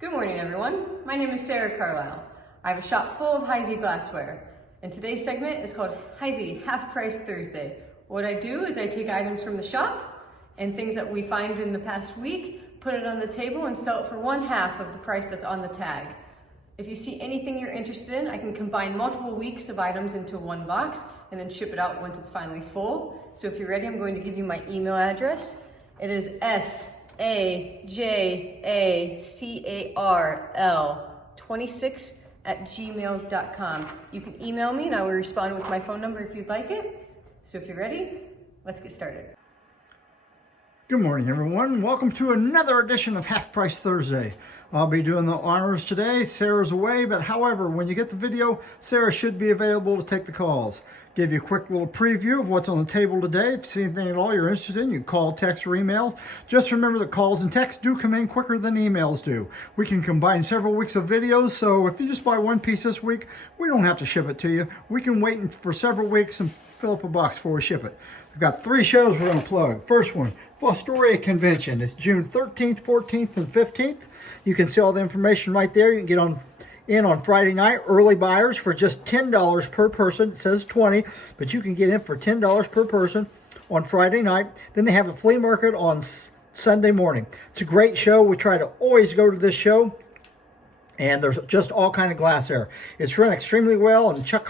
Good morning, everyone. My name is Sarah Carlisle. I have a shop full of Heisey glassware, and today's segment is called Heisey Half Price Thursday. What I do is I take items from the shop and things that we find in the past week, put it on the table and sell it for 1/2 of the price that's on the tag. If you see anything you're interested in, I can combine multiple weeks of items into one box and then ship it out once it's finally full. So if you're ready, I'm going to give you my email address. It is sajacarl26@gmail.com. You can email me and I will respond with my phone number if you'd like it. So if you're ready, let's get started. Good morning, everyone. Welcome to another edition of Half Price Thursday. I'll be doing the honors today. Sarah's away, but however, when you get the video, Sarah should be available to take the calls. Give you a quick little preview of what's on the table today. If you see anything at all you're interested in, you can call, text, or email. Just remember that calls and texts do come in quicker than emails do. We can combine several weeks of videos, so if you just buy one piece this week, we don't have to ship it to you. We can wait for several weeks and fill up a box before we ship it. We've got 3 shows we're going to plug. First one, Fostoria Convention. It's June 13th, 14th, and 15th. You can see all the information right there. You can get in on Friday night. Early buyers for just $10 per person. It says 20, but you can get in for $10 per person on Friday night. Then they have a flea market on Sunday morning. It's a great show. We try to always go to this show. And there's just all kind of glass there. It's run extremely well, and Chuck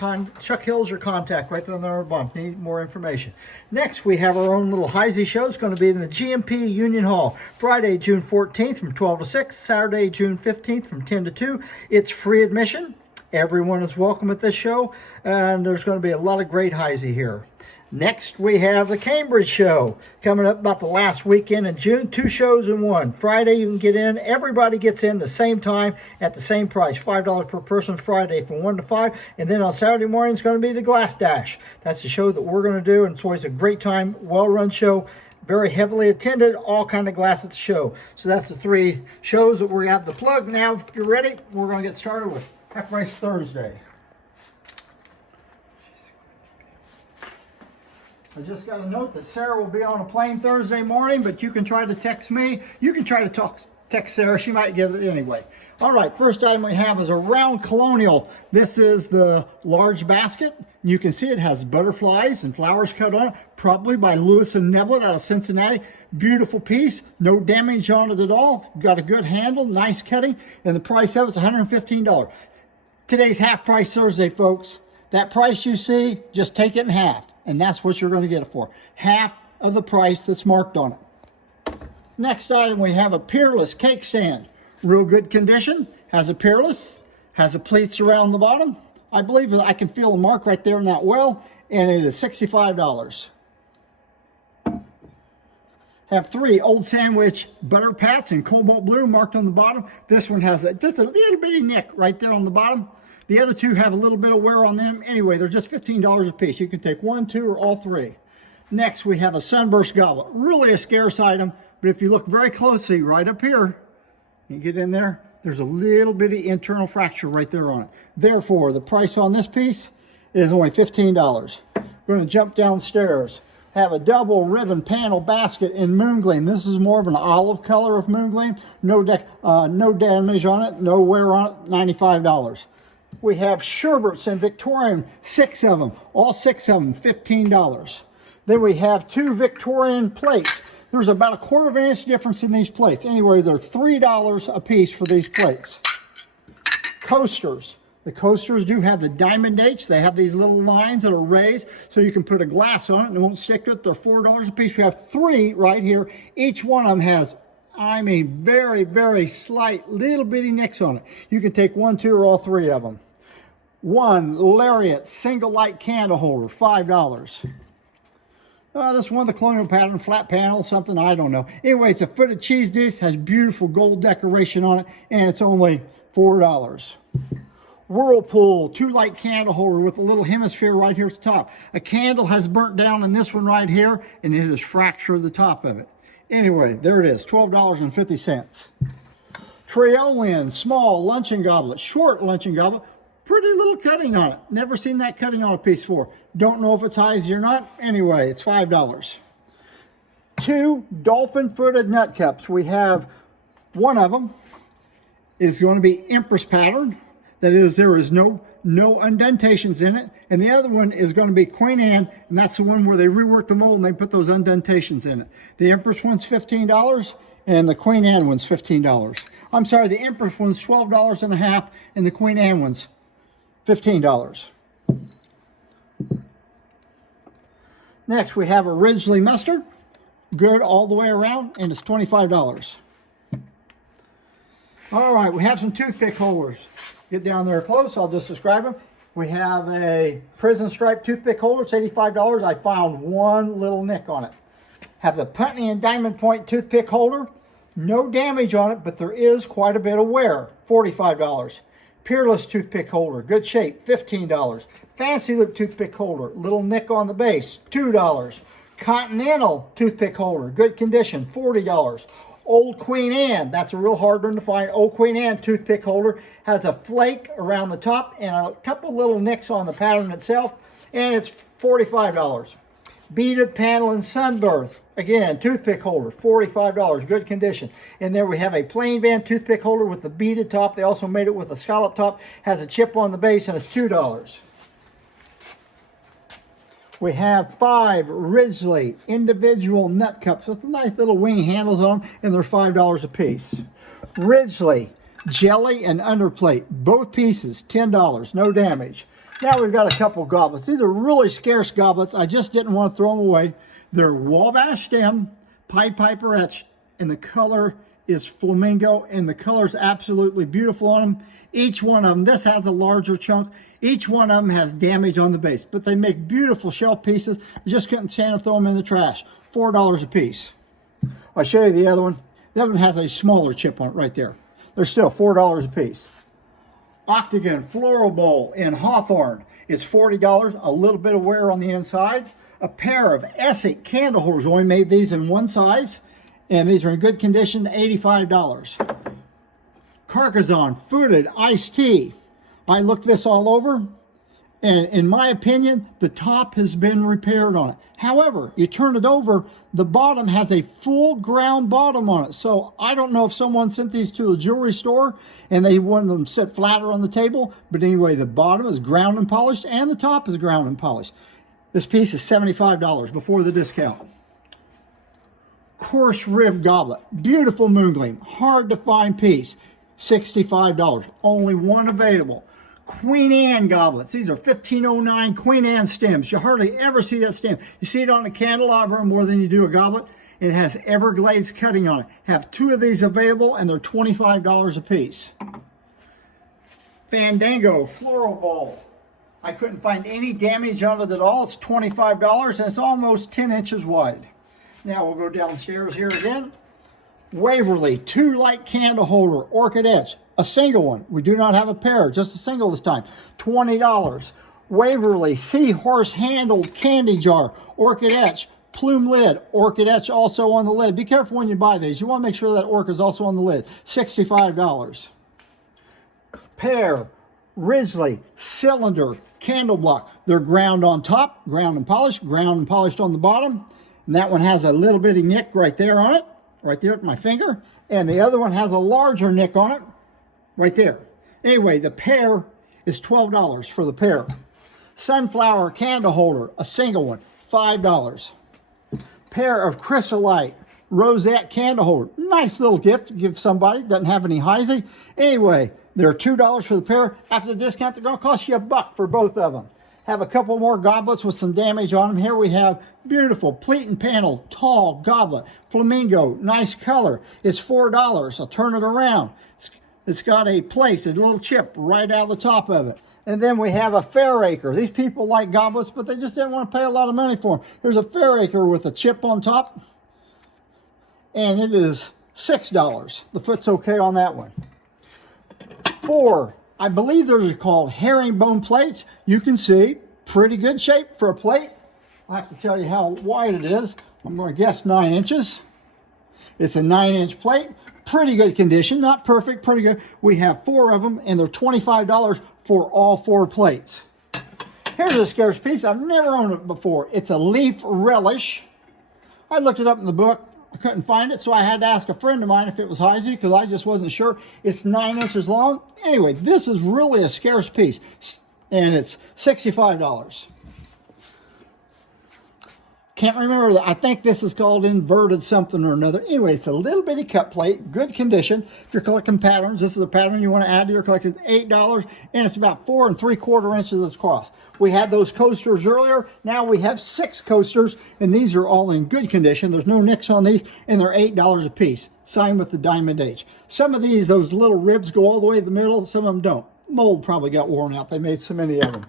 Hill's your contact right there on the bottom. Need more information. Next, we have our own little Heisey show. It's going to be in the GMP Union Hall, Friday, June 14th from 12 to 6, Saturday, June 15th from 10 to 2. It's free admission. Everyone is welcome at this show, and there's going to be a lot of great Heisey here. Next, we have the Cambridge show coming up about the last weekend in June. 2 shows in one. Friday, you can get in. Everybody gets in the same time at the same price, $5 per person Friday from 1 to 5. And then on Saturday morning, it's going to be the Glass Dash. That's the show that we're going to do, and it's always a great time, well-run show, very heavily attended, all kind of glass at the show. So that's the 3 shows that we're going to have to plug. Now, if you're ready, we're going to get started with Half Price Thursday. I just got a note that Sarah will be on a plane Thursday morning, but you can try to text me. You can try to text Sarah. She might get it anyway. All right, first item we have is a round colonial. This is the large basket. You can see it has butterflies and flowers cut on it, probably by Lewis and Neblett out of Cincinnati. Beautiful piece, no damage on it at all. Got a good handle, nice cutting, and the price of it's $115. Today's Half Price Thursday, folks. That price you see, just take it in half. And that's what you're going to get it for. Half of the price that's marked on it. Next item, we have a Peerless cake stand. Real good condition. Has a Peerless. Has a pleats around the bottom. I believe I can feel a mark right there in that well. And it is $65. Have 3 Old Sandwich butter pats in cobalt blue marked on the bottom. This one has just a little bitty nick right there on the bottom. The other 2 have a little bit of wear on them. Anyway, they're just $15 a piece. You can take 1, 2, or all 3. Next, we have a Sunburst goblet. Really a scarce item, but if you look very closely right up here, you get in there, there's a little bitty internal fracture right there on it. Therefore, the price on this piece is only $15. We're going to jump downstairs. Have a double ribbon panel basket in Moongleam. This is more of an olive color of Moongleam. No damage on it, no wear on it, $95. We have sherbets in Victorian, 6 of them, all 6 of them, $15. Then we have 2 Victorian plates. There's about a 1/4 of an inch difference in these plates. Anyway, they're $3 a piece for these plates. Coasters. The coasters do have the diamond H. They have these little lines that are raised so you can put a glass on it and it won't stick to it. They're $4 a piece. We have 3 right here. Each one of them has, I mean, very, very slight little bitty nicks on it. You can take 1, 2, or all 3 of them. 1 Lariat single light candle holder, $5. This one, the colonial pattern, flat panel, something, I don't know. Anyway, it's a footed cheese dish, has beautiful gold decoration on it, and it's only $4. Whirlpool 2 light candle holder with a little hemisphere right here at the top. A candle has burnt down in this one right here, and it has fractured the top of it. Anyway, there it is, $12.50. Triolean small luncheon goblet, short luncheon goblet, pretty little cutting on it. Never seen that cutting on a piece before. Don't know if it's Heisey or not. Anyway, it's $5. 2 dolphin footed nut cups. We have 1 of them is going to be Empress pattern. That is, there is no indentations in it. And the other one is going to be Queen Anne, and that's the one where they rework the mold and they put those indentations in it. The Empress one's $15 and the Queen Anne one's $15. I'm sorry, the Empress one's $12 and a half and the Queen Anne one's $15. Next, we have a Ridgely mustard, good all the way around, and it's $25. All right, we have some toothpick holders. Get down there close, I'll just describe them. We have a prison stripe toothpick holder, it's $85. I found one little nick on it. Have the Putney and Diamond Point toothpick holder, no damage on it, but there is quite a bit of wear, $45. Peerless toothpick holder, good shape, $15. Fancy Loop toothpick holder, little nick on the base, $2. Continental toothpick holder, good condition, $40. Old Queen Anne, that's a real hard one to find. Old Queen Anne toothpick holder has a flake around the top and a couple little nicks on the pattern itself, and it's $45. Beaded panel and sunbirth, again, toothpick holder, $45, good condition. And there we have a plain band toothpick holder with the beaded top. They also made it with a scallop top, has a chip on the base, and it's $2. We have 5 Ridgely individual nut cups with nice little wing handles on them, and they're $5 a piece. Ridgely jelly and underplate, both pieces, $10, no damage. Now we've got a couple goblets. These are really scarce goblets. I just didn't want to throw them away. They're Wabash stem, Pied Piper etched, and the color is flamingo, and the color's absolutely beautiful on them. Each one of them, this has a larger chunk. Each one of them has damage on the base, but they make beautiful shelf pieces. I just couldn't stand to throw them in the trash. $4 a piece. I'll show you the other one. The other one has a smaller chip on it right there. They're still $4 a piece. Octagon floral bowl in Hawthorne. It's $40, a little bit of wear on the inside. A pair of Essex candle holders. Only made these in one size, and these are in good condition, $85. Carcassonne Fruited Iced Tea. I looked this all over, and in my opinion, the top has been repaired on it. However, you turn it over, the bottom has a full ground bottom on it. So I don't know if someone sent these to the jewelry store and they wanted them to sit flatter on the table, but anyway, the bottom is ground and polished and the top is ground and polished. This piece is $75 before the discount. Coarse rib goblet, beautiful moongleam, hard to find piece, $65. Only one available. Queen Anne goblets. These are 1509 Queen Anne stems. You hardly ever see that stem. You see it on a candelabra more than you do a goblet. It has Everglades cutting on it. Have 2 of these available, and they're $25 a piece. Fandango floral bowl. I couldn't find any damage on it at all. It's $25, and it's almost 10 inches wide. Now we'll go downstairs here again. Waverly 2 light candle holder, orchid etch, a single one. We do not have a pair, just a single this time, $20. Waverly seahorse handled candy jar, orchid etch, plume lid, orchid etch also on the lid. Be careful when you buy these. You want to make sure that orchid is also on the lid, $65. Pair Ridgely cylinder candle block. They're ground on top, ground and polished on the bottom. And that one has a little bitty nick right there on it. Right there at my finger, and the other one has a larger nick on it right there. Anyway, the pair is $12 for the pair. Sunflower candle holder, a single one, $5. Pair of chrysolite rosette candle holder, nice little gift to give somebody. Doesn't have any Heisey. Anyway, they're $2 for the pair. After the discount, they're going to cost you $1 for both of them. Have a couple more goblets with some damage on them. Here we have beautiful pleat and panel, tall goblet, flamingo, nice color. It's $4. I'll turn it around. It's got a place, a little chip right out of the top of it. And then we have a Fairacre. These people like goblets, but they just didn't want to pay a lot of money for them. Here's a Fairacre with a chip on top, and it is $6. The foot's okay on that one. 4. I believe those are called herringbone plates. You can see, pretty good shape for a plate. I'll have to tell you how wide it is. I'm going to guess 9 inches. It's a 9-inch plate. Pretty good condition, not perfect, pretty good. We have 4 of them, and they're $25 for all 4 plates. Here's a scarce piece. I've never owned it before. It's a leaf relish. I looked it up in the book. I couldn't find it, so I had to ask a friend of mine if it was Heisey because I just wasn't sure. It's 9 inches long. Anyway, this is really a scarce piece, and it's $65. Can't remember that. I think this is called inverted something or another. Anyway, it's a little bitty cut plate, good condition. If you're collecting patterns, this is a pattern you want to add to your collection. It's $8, and it's about 4 3/4 inches across. We had those coasters earlier. Now we have 6 coasters, and these are all in good condition. There's no nicks on these, and they're $8 a piece. Signed with the Diamond H. Some of these, those little ribs go all the way to the middle. Some of them don't. Mold probably got worn out. They made so many of them.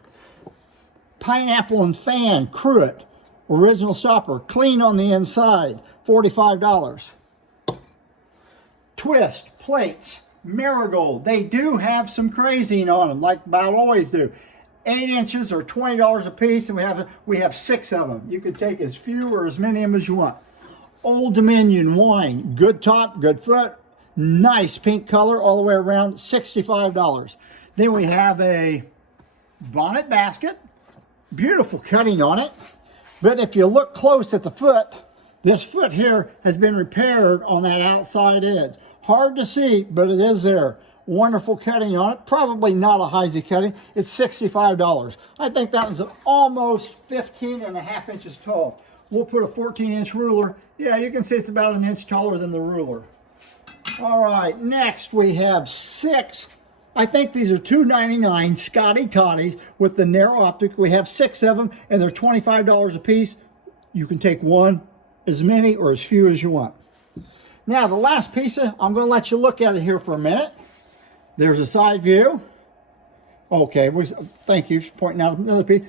Pineapple and fan, cruet. Original stopper, clean on the inside, $45. Twist, plates, marigold. They do have some crazing on them, like about always do. 8 inches or $20 a piece, and we have 6 of them. You could take as few or as many of them as you want. Old Dominion wine, good top, good foot, nice pink color all the way around, $65. Then we have a bonnet basket, beautiful cutting on it. But if you look close at the foot, this foot here has been repaired on that outside edge. Hard to see, but it is there. Wonderful cutting on it. Probably not a Heisey cutting. It's $65. I think that was almost 15.5 inches tall. We'll put a 14-inch ruler. Yeah, you can see it's about an inch taller than the ruler. All right, next we have 6. I think these are $2.99 Scotty Toddies with the narrow optic. We have 6 of them, and they're $25 a piece. You can take one, as many or as few as you want. Now, the last piece, I'm going to let you look at it here for a minute. There's a side view. Okay, thank you for pointing out another piece.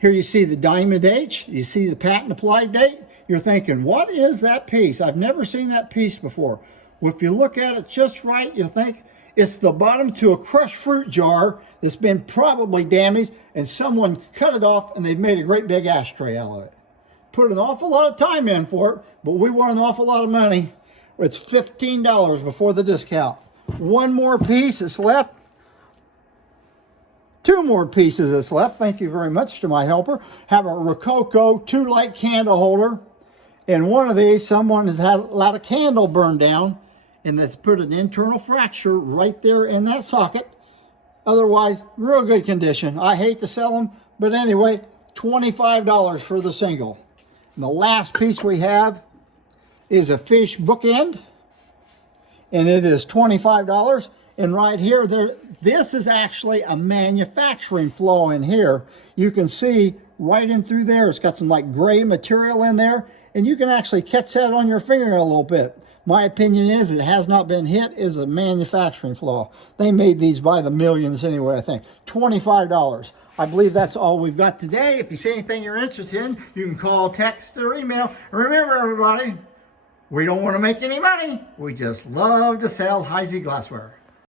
Here you see the Diamond H. You see the patent applied date. You're thinking, what is that piece? I've never seen that piece before. Well, if you look at it just right, you'll think, it's the bottom to a crushed fruit jar that's been probably damaged, and someone cut it off and they've made a great big ashtray out of it. Put an awful lot of time in for it, but we want an awful lot of money. It's $15 before the discount. One more piece is left. 2 more pieces that's left. Thank you very much to my helper. Have a Rococo 2-light candle holder. And one of these, someone has had a lot of candle burned down, and that's put an internal fracture right there in that socket. Otherwise, real good condition. I hate to sell them, but anyway, $25 for the single. And the last piece we have is a fish bookend, and it is $25. And right here, this is actually a manufacturing flaw in here. You can see right in through there, it's got some like gray material in there, and you can actually catch that on your finger a little bit. My opinion is it has not been hit, is a manufacturing flaw. They made these by the millions anyway, I think. $25. I believe that's all we've got today. If you see anything you're interested in, you can call, text, or email. Remember, everybody, we don't want to make any money. We just love to sell Heisey glassware.